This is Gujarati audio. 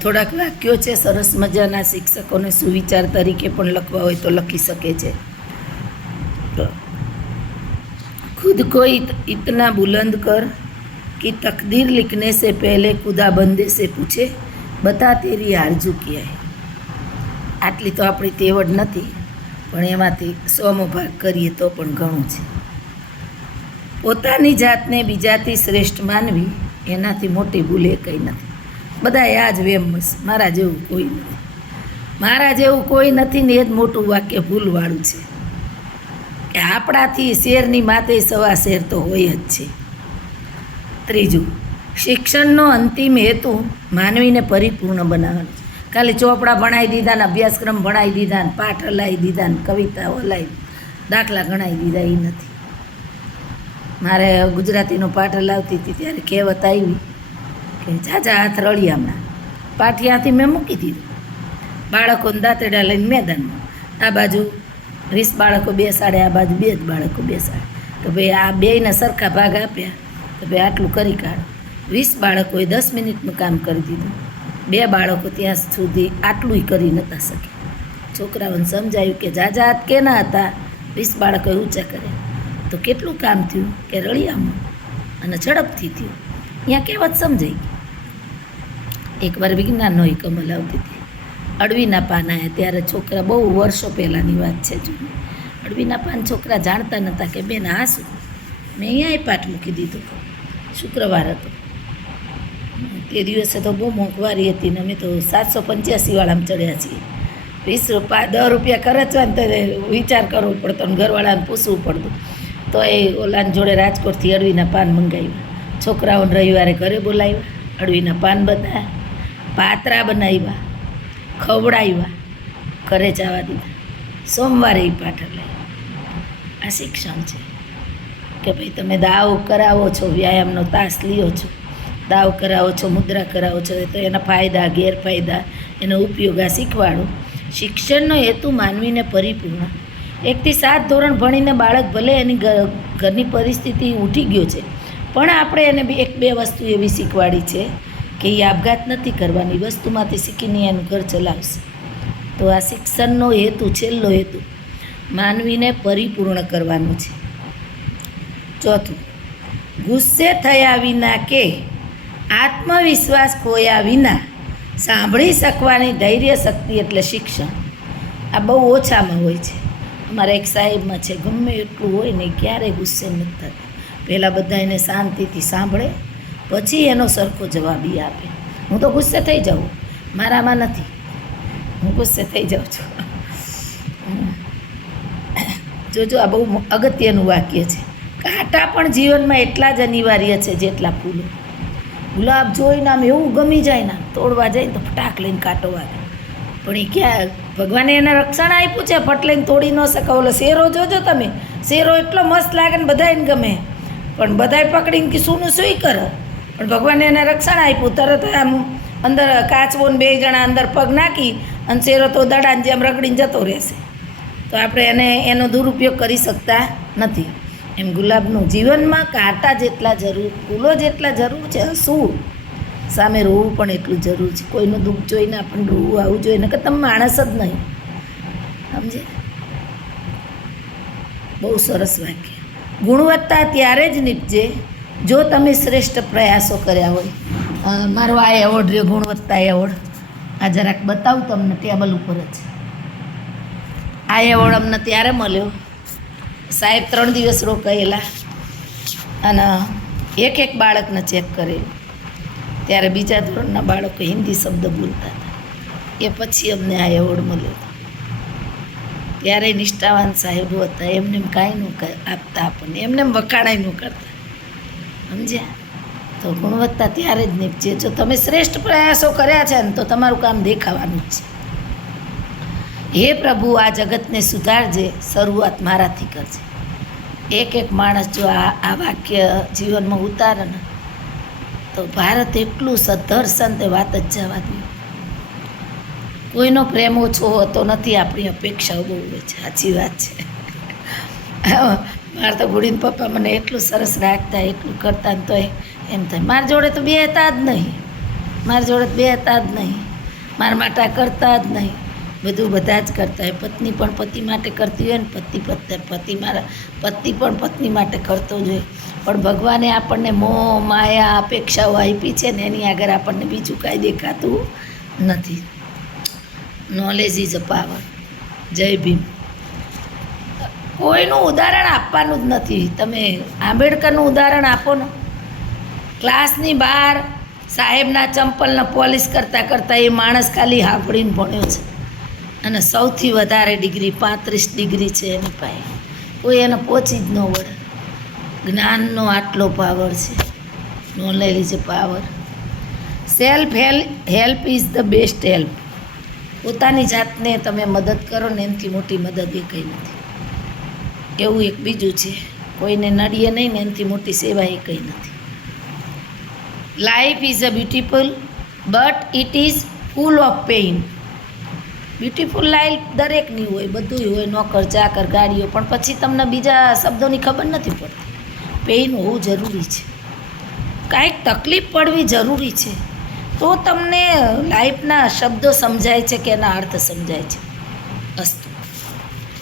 થોડાક વાક્યો છે સરસ મજાના, શિક્ષકોને સુવિચાર તરીકે પણ લખવા હોય તો લખી શકે છે. તો खुद को इतना बुलंद कर कि तकदीर लिखने से पहले खुदा बंदे से पूछे बता तेरी आरजू क्या है. આટલી તો આપણી તેવડ નથી, પણ એમાંથી 100મો ભાગ કરીએ તો પણ ઘણું છે. પોતાની જાતને બીજાથી શ્રેષ્ઠ માનવી એનાથી મોટી ભૂલ એ કંઈ નથી. બધા આ જ વેમસ, મારા જેવું કોઈ નથી, મારા જેવું કોઈ નથી ને એ જ મોટું વાક્ય ભૂલવાળું છે કે આપણાથી શેરની માથે સવા શેર તો હોય જ છે. ત્રીજું, શિક્ષણનો અંતિમ હેતુ માનવીને પરિપૂર્ણ બનાવવાનો છે. ખાલી ચોપડા ભણાવી દીધા ને અભ્યાસક્રમ ભણાવી દીધા ને પાઠ હલાવી દીધા ને કવિતાઓ હલાવી દાખલા ગણાવી દીધા એ નથી. મારે ગુજરાતીનો પાઠ હલાવતી હતી ત્યારે કહેવત આવી કે ઝાઝા હાથ રળિયામણા. પાઠિયાથી મેં મૂકી દીધું, બાળકોને દાંતેડા લઈને મેદાનમાં, આ બાજુ 20 બાળકો બેસાડે, આ બાજુ 2 જ બાળકો બેસાડે, તો ભાઈ આ બેયને સરખા ભાગ આપ્યા તો ભાઈ આટલું કરી કાઢો. 20 બાળકોએ 10 મિનિટનું કામ કરી દીધું, 2 બાળકો ત્યાં સુધી આટલું કરી નહોતા શકે. છોકરાઓને સમજાયું કે ઝાઝા હાથ કેના હતા, 20 બાળકોએ ઊંચા કર્યા તો કેટલું કામ થયું કે રળિયામાં અને ઝડપથી થયું. અહીંયા કહેવત સમજાઈ ગઈ. એકવાર વિજ્ઞાનનો એકમ હલાવતી હતી, અળવીના પાન આવ્યા ત્યારે છોકરા, બહુ વર્ષો પહેલાંની વાત છે, જો અળવીના પાન છોકરા જાણતા નહોતા કે બેન આ શું. મેં અહીંયા પાઠ મૂકી દીધો. શુક્રવાર હતો તે દિવસે, તો બહુ મોંઘવારી હતી ને અમે તો 785 વાળામાં ચડ્યા છીએ. 10 રૂપિયા ખર્ચવા ને તો વિચાર કરવો પડતો ને ઘરવાળાને પૂછવું પડતું. તો એ ઓલાની જોડે રાજકોટથી અળવીના પાન મંગાવ્યા. છોકરાઓને રવિવારે ઘરે બોલાવ્યા, અળવીના પાન બનાવ્યા, પાતરા બનાવ્યા, ખવડાવ્યા, ઘરે જવા દીધા. સોમવારે એ પાઠ લાવ્યા. આ શિક્ષણ છે કે ભાઈ તમે દાવ કરાવો છો, વ્યાયામનો તાસ લ્યો છો, દાવ કરાવો છો, મુદ્રા કરાવો છો, તો એના ફાયદા ગેરફાયદા એનો ઉપયોગ આ શીખવાડો. શિક્ષણનો હેતુ માનવીને પરિપૂર્ણ. 1 થી 7 ધોરણ ભણીને બાળક ભલે એની ઘરની પરિસ્થિતિ ઉઠી ગયો છે, પણ આપણે એને 1-2 વસ્તુ એવી શીખવાડી છે કે એ આપઘાત નથી કરવાની, વસ્તુમાંથી શીખીને એનું ઘર ચલાવશે. તો આ શિક્ષણનો હેતુ, છેલ્લો હેતુ માનવીને પરિપૂર્ણ કરવાનું છે. ચોથું, ગુસ્સે થયા વિના કે આત્મવિશ્વાસ ખોયા વિના સાંભળી શકવાની ધૈર્ય શક્તિ એટલે શિક્ષણ. આ બહુ ઓછામાં હોય છે. અમારા એક સાહેબમાં છે, ગમે એટલું હોય ને ક્યારેય ગુસ્સે નથી થતા. પહેલાં બધા એને શાંતિથી સાંભળે, પછી એનો સરખો જવાબ ઈ આપે. હું તો ગુસ્સે થઈ જાઉં, મારામાં નથી, હું ગુસ્સે થઈ જાઉં છું. જોજો, આ બહુ અગત્યનું વાક્ય છે. કાંટા પણ જીવનમાં એટલા જ અનિવાર્ય છે જેટલા ફૂલો. ગુલાબ જોઈને આમ એવું ગમી જાય ને, તોડવા જાય ને તો ફટાક લઈને કાંટો વાગે, પણ એ ક્યાં ભગવાને એને રક્ષણ આપ્યું છે, ફટ લઈને તોડી ન શકે. ઓલો શેરો જોજો તમે, શેરો એટલો મસ્ત લાગે ને બધાને ગમે, પણ બધાય પકડીને કે શું કરે, પણ ભગવાને એને રક્ષણ આપ્યું. તરત આમ અંદર કાચવો ને 2 જણા અંદર પગ નાખી અને શેરો તો દડાને જેમ રગડીને જતો રહેશે. તો આપણે એનો દુરુપયોગ કરી શકતા નથી. એમ ગુલાબનું જીવનમાં કાંટા જેટલા જરૂર, ફૂલો જેટલા જરૂર છે, હસવું સામે રોવું પણ એટલું જરૂર છે. કોઈનું દુઃખ જોઈને આપણને રોવું આવવું જોઈએ ને, કે તમે માણસ જ નહીં, સમજે. બહુ સરસ વાક્ય. ગુણવત્તા ત્યારે જ નીપજે જો તમે શ્રેષ્ઠ પ્રયાસો કર્યા હોય. મારો આ એવોર્ડ રહ્યો, ગુણવત્તા એવોર્ડ. આ જરાક બતાવું તમને, ટેબલ ઉપર જ. આ એવોર્ડ અમને ત્યારે મળ્યો, સાહેબ 3 દિવસ રોકાયેલા અને એક બાળકને ચેક કરેલું. ત્યારે બીજા ધોરણના બાળકો હિન્દી શબ્દ બોલતા હતા, એ પછી અમને આ એવોર્ડ મળ્યો હતો. ત્યારે નિષ્ઠાવાન સાહેબો હતા, એમને કાંઈ ન આપતા આપણને, એમને વખાણાય ન કરતા, સમજ્યા. તો ગુણવત્તા ત્યારે જ નીપજે જો તમે શ્રેષ્ઠ પ્રયાસો કર્યા છે ને, તો તમારું કામ દેખાવાનું જ છે. હે પ્રભુ, આ જગતને સુધારજે, શરૂઆત મારાથી કરજે. એક માણસ જો આ વાક્ય જીવનમાં ઉતારે ને, તો ભારત એટલું સધર્ષણ તે વાત જ જવા દે. કોઈનો પ્રેમ ઓછો હોતો નથી, આપણી અપેક્ષાઓ બહુ હોય છે. સાચી વાત છે. મારે તો ગુડીન પપ્પા મને એટલું સરસ રાખતા, એટલું કરતા ને, તો એમ થાય મારી જોડે તો બે હતા જ નહીં. મારા જોડે બે હતા જ નહીં, મારા માટે કરતા જ નહીં. બધું બધા જ કરતા હોય. પત્ની પણ પતિ માટે કરતી હોય ને પતિ પણ પત્ની માટે કરતો જ હોય. પણ ભગવાને આપણને મોહ માયા અપેક્ષાઓ આપી છે ને એની આગળ આપણને બીજું કાંઈ દેખાતું નથી. Knowledge is a power. જય ભીમ. કોઈનું ઉદાહરણ આપવાનું જ નથી. તમે આંબેડકરનું ઉદાહરણ આપો ને. ક્લાસની બહાર સાહેબના ચંપલને પોલિશ કરતાં એ માણસ ખાલી સાંભળીને ભણ્યો છે અને સૌથી વધારે ડિગ્રી 35 ડિગ્રી છે એની પાસે. કોઈ એને પહોંચી જ ન વળે. જ્ઞાનનો આટલો પાવર છે. Knowledge is a power. Self help is the best help. પોતાની જાતને તમે મદદ કરો ને એનાથી મોટી મદદ એ કંઈ નથી. એવું એક બીજું છે, કોઈને નડીએ નહીં ને એનાથી મોટી સેવા એ કંઈ નથી. Life is a beautiful but it is full of pain. Beautiful life દરેકની હોય, બધું હોય, નોકર ચાકર ગાડીઓ, પણ પછી તમને બીજા શબ્દોની ખબર નથી પડતી. પેઇન હોવું જરૂરી છે, કાંઈક તકલીફ પડવી જરૂરી છે, તો તમને લાઈફના શબ્દો સમજાય છે કે એના અર્થ સમજાય છે.